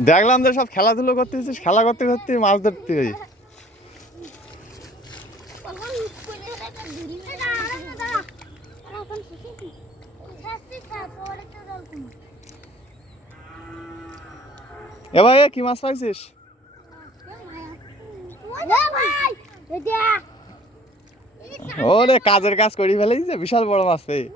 দেখলাম যে সব খেলাধুলো করতে করতেছিস খেলা করতে করতে মাছ ধরতে এ ভাই কি মাছ পাইছিস? ওরে কাজের কাজ করি ফেলেছে বিশাল বড় মাছ পেয়ে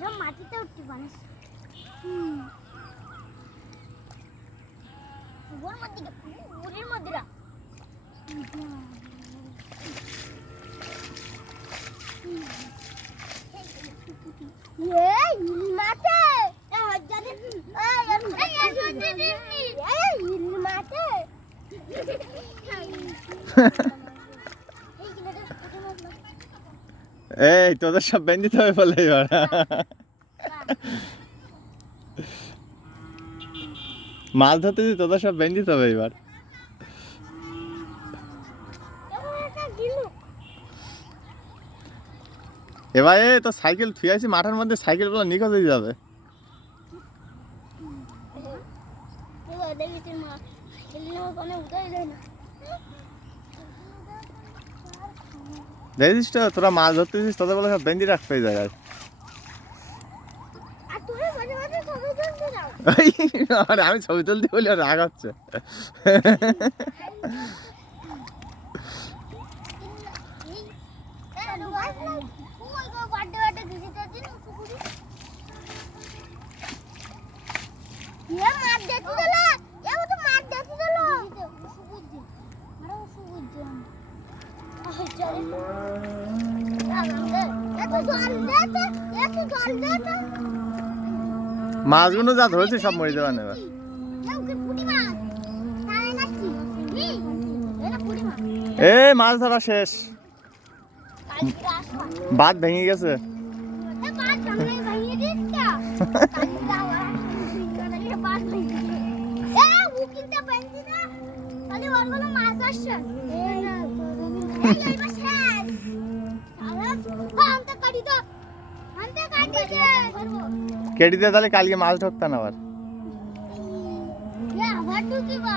সব মাটিতে উঠতে পারিস হুম মধ্যে মধ্যে এই তোদের সব বেঞ্জিতে হবে বলে এবার। মাছ ধরতে তোদের সব বেঞ্জিতে হবে এবার এবার। এবার তো সাইকেল থুয়ে আছি মাঠের মধ্যে সাইকেলগুলো নিখোঁজ হয়ে যাবে। দেখছিস তো তোরা মাছ ধরতেছিস তোদের বলে সব বেঞ্জি রাখতে এই জায়গায়। আমি ছবি তুলতে বলি রাগ হচ্ছে মাছগুলো যা ধরেছে সব মরে যাবে না এবার। মাছ তাই নাকি নি এটা পুঁটি মাছ এ, মাছ ধরা শেষ। বাদ ভেঙে গেছে? তাহলে কাটি তো। আনতে কাটি দে কেটে দিয়ে তাহলে কালকে মাছ ঢুকতাম আবার। আবার ঢুকিবা।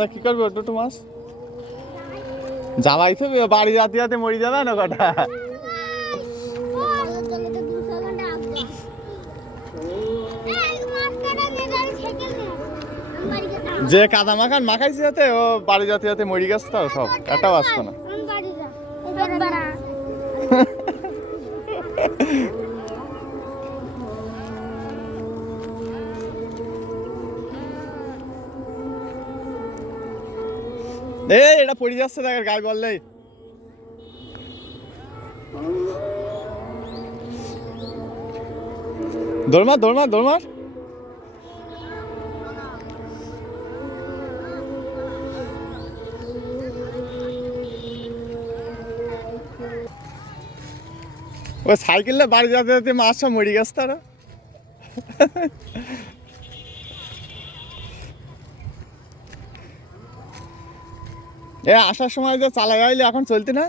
না, কি করবে ওটা মাছ? জামাই তো বাড়ি যাতে যাতে মরে যাবে না কটা? যে কাদা মাখান মাখাইছে যাতে, ও বাড়ি যাতে যাতে মরে গেছে তো সব একটাও আসতো না। এই, এটা পড়ে যাচ্ছে দেখ গায়ে বললেই দৌড়মার দৌড়মার দৌড়মার ও সাইকেলে বাড়ি যেতে যেতে মাছ সব মরে গেছে তারা। এ আসার সময় যে চালা গাইলে এখন চলতে না?